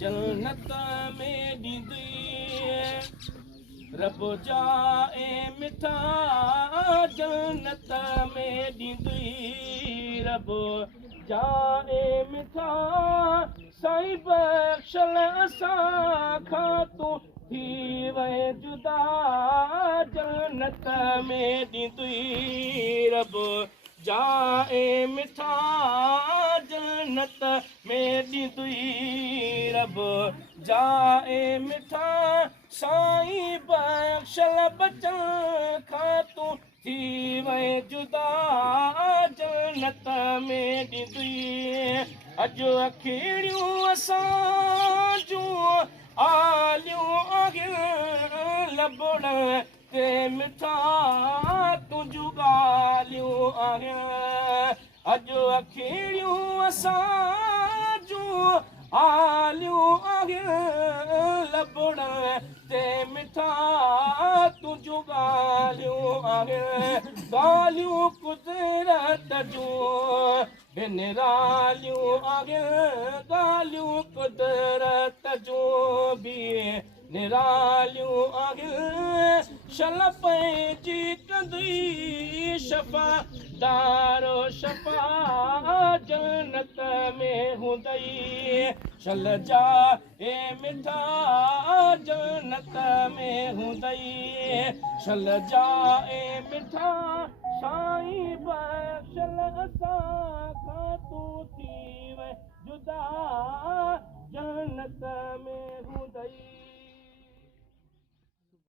जन्नत में ॾींदी रब जाए मिठा जन्नत में ॾींदी रब जाए मिठा साईं बख़्शल असां खां तूं थी वए जुदा जन्नत में ॾींदी रब जाए मिठा जन्नत में ॾींदी रब जाए मिठा साईं बख़्शल बचन खां तूं थी वए जुदा जन्नत में ॾींदी अॼु अखिड़ियूं असां जूं आलियूं आहिनि लभण ते मिठा तुंहिंजूं ॻाल्हियूं आहिनि अॼु अखिड़ियूं असां जूं आलियूं आहिनि लभण ते मिठा तुंहिंजूं ॻाल्हियूं आहिनि ॻाल्हियूं कुदरत जूं निरालियूं आहिनि ॻाल्हियूं कुदरत जूं बि निरालियूं आहिनि शल पंहिंजी कंदी शफ़ादारो शफ़ा जन्नत में हूंदई शल जा ए मिठा जन्नत में हूंदई शल जा ए मिठा साईं बख़्शल असां खां तूं थी वए जुदा जन्नत में हूंदई